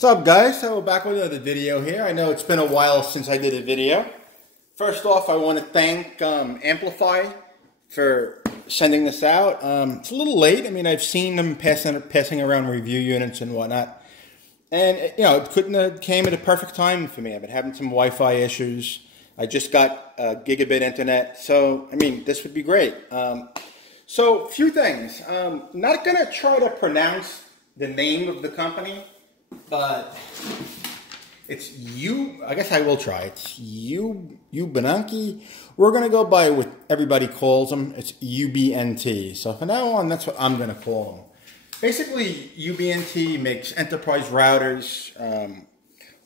What's up, guys? So we're back with another video here. I know it's been a while since I did a video. First off, I want to thank AmpliFi for sending this out. It's a little late. I mean, I've seen them passing around review units and whatnot. And, you know, it couldn't have came at a perfect time for me. I've been having some Wi-Fi issues. I just got gigabit internet. So, I mean, this would be great. So, a few things. Not going to try to pronounce the name of the company, but it's I guess I will try. It's Ubiquiti. We're going to go by what everybody calls them. It's UBNT. So from now on, that's what I'm going to call them. Basically, UBNT makes enterprise routers,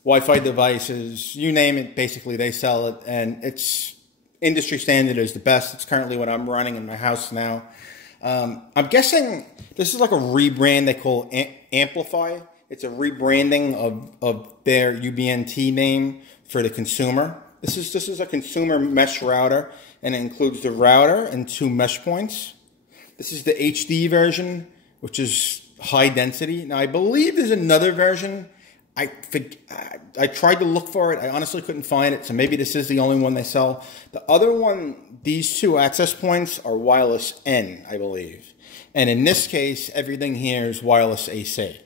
Wi-Fi devices, you name it. Basically, they sell it, and it's industry standard is the best. It's currently what I'm running in my house now. I'm guessing this is like a rebrand they call AmpliFi. It's a rebranding of their UBNT name for the consumer. This is a consumer mesh router, and it includes the router and 2 mesh points. This is the HD version, which is high density. Now, I believe there's another version. I tried to look for it. I honestly couldn't find it, so maybe this is the only one they sell. The other one, these 2 access points are wireless N, I believe. And in this case, everything here is wireless AC.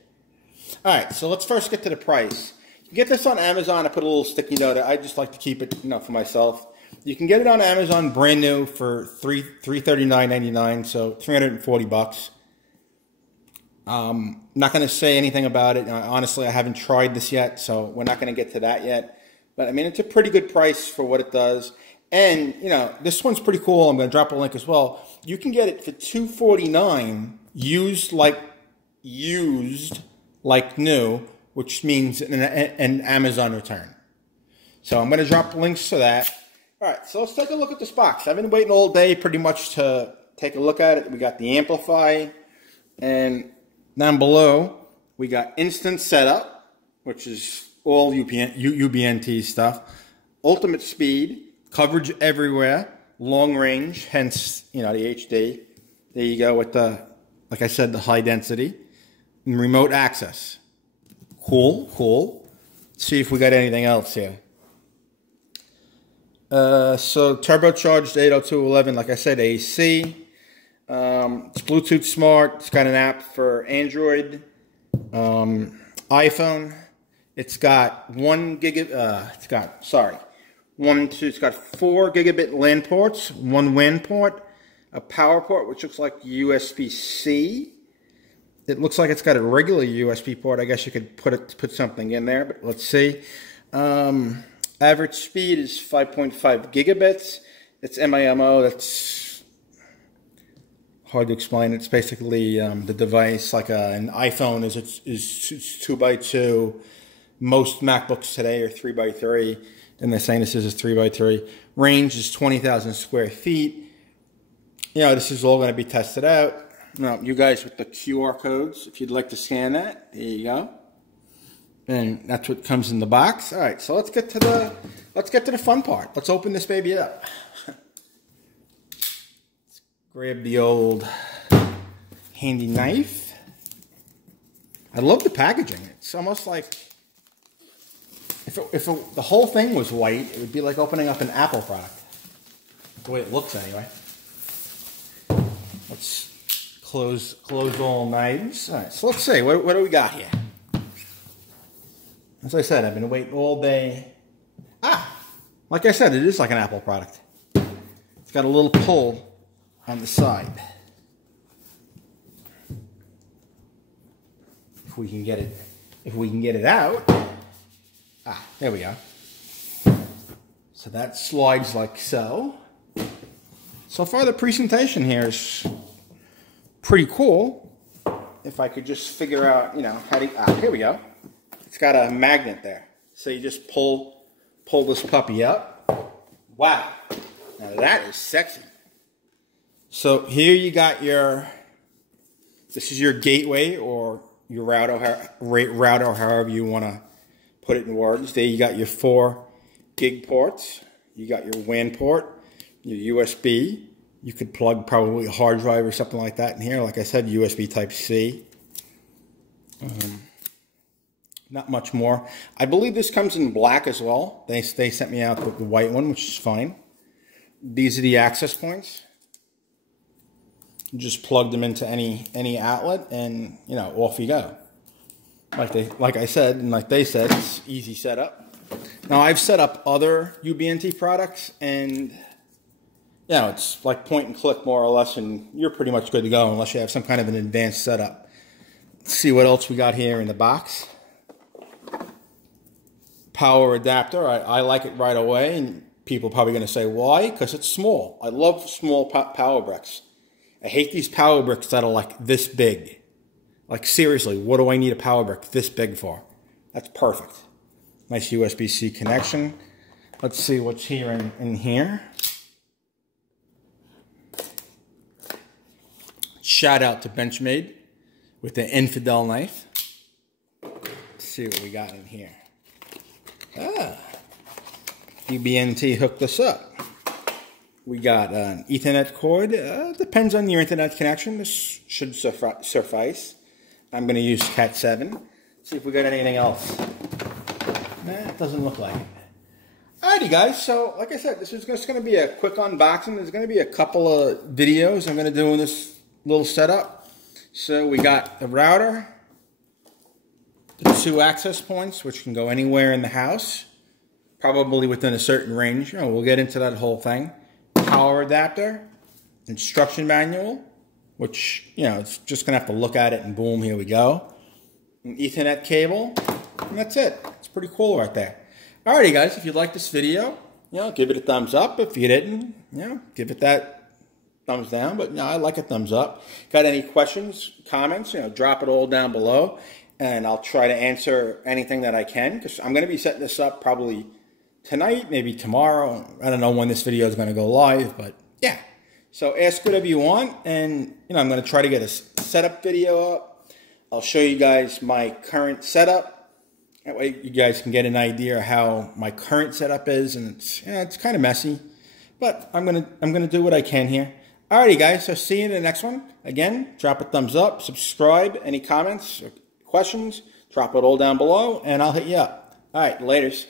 All right, so let's first get to the price. You can get this on Amazon. I put a little sticky note. I just like to keep it, for myself. You can get it on Amazon brand new for $339.99, so $340. Not going to say anything about it. Honestly, I haven't tried this yet, so we're not going to get to that yet. But I mean, it's a pretty good price for what it does. And this one's pretty cool. I'm going to drop a link as well. You can get it for $249, used like new, which means an Amazon return. So I'm going to drop links to that. All right, so let's take a look at this box. I've been waiting all day pretty much to take a look at it. We got the AmpliFi, and down below we got instant setup, which is all UBNT stuff. Ultimate speed, coverage everywhere, long range, hence the HD. There you go with the, like I said, the high density. And remote access. Cool. Let's see if we got anything else here. So turbocharged 802.11, like I said, AC. It's Bluetooth smart. It's got an app for Android, iPhone. It's got it's got 4 gigabit LAN ports, 1 WAN port, a power port which looks like USB-C. It looks like it's got a regular USB port. I guess you could put something in there, but let's see. Average speed is 5.5 gigabits. It's MIMO. That's hard to explain. It's basically the device, like an iPhone is 2x2. Most MacBooks today are 3x3, and they're saying this is 3x3. Range is 20,000 square feet. This is all going to be tested out. Now, you guys with the QR codes, if you'd like to scan that, there you go. And that's what comes in the box. All right, so let's get to the fun part. Let's open this baby up. Let's grab the old handy knife. I love the packaging. It's almost like if the whole thing was white, it would be like opening up an Apple product. The way it looks, anyway. Let's close all knives. All right, so let's see. What do we got here? As I said, I've been waiting all day. Like I said, it is like an Apple product. It's got a little pull on the side. If we can get it out. There we go. So that slides like so. So far, the presentation here is pretty cool. If I could just figure out, how to... here we go. It's got a magnet there. So you just pull this puppy up. Wow. Now that is sexy. So here you got this is your gateway or your router, however you want to put it in words. There you got your 4 gig ports. You got your WAN port, your USB. You could plug probably a hard drive or something like that in here. Like I said, USB Type-C. not much more. I believe this comes in black as well. They sent me out the white one, which is fine. These are the access points. You just plug them into any outlet, and you know, off you go. Like I said, and like they said, it's easy setup. Now I've set up other Ubiquiti products, and you know, it's like point and click more or less, and you're pretty much good to go unless you have some kind of an advanced setup. Let's see what else we got here in the box. Power adapter. I like it right away, and people are probably going to say, why? Because it's small. I love small power bricks. I hate these power bricks that are like this big. Like seriously, what do I need a power brick this big for? That's perfect. Nice USB-C connection. Let's see what's here in here. Shout out to Benchmade with the Infidel knife. Let's see what we got in here. Ubiquiti hooked us up. We got an Ethernet cord. Depends on your internet connection. This should suffice. I'm going to use Cat 7. Let's see if we got anything else. Nah, it doesn't look like it. Alrighty guys, so like I said, this is just going to be a quick unboxing. There's going to be a couple of videos I'm going to do in this little setup. So we got the router, the 2 access points, which can go anywhere in the house, probably within a certain range. You know, we'll get into that whole thing. Power adapter, instruction manual, which, you know, it's just going to have to look at it and boom, here we go. An Ethernet cable, and that's it. It's pretty cool right there. Alrighty guys, if you liked this video, you know, give it a thumbs up. If you didn't, you know, give it that thumbs down. But no, I like a thumbs up. Got any questions, comments, you know, drop it all down below, and I'll try to answer anything that I can, because I'm going to be setting this up probably tonight, maybe tomorrow. I don't know when this video is going to go live, but yeah. So ask whatever you want, and you know, I'm going to try to get a setup video up. I'll show you guys my current setup. That way you guys can get an idea of how my current setup is, and it's, you know, it's kind of messy, but I'm gonna do what I can here. Alrighty guys, so see you in the next one. Again, drop a thumbs up, subscribe, any comments or questions, drop it all down below, and I'll hit you up. Alright, laters.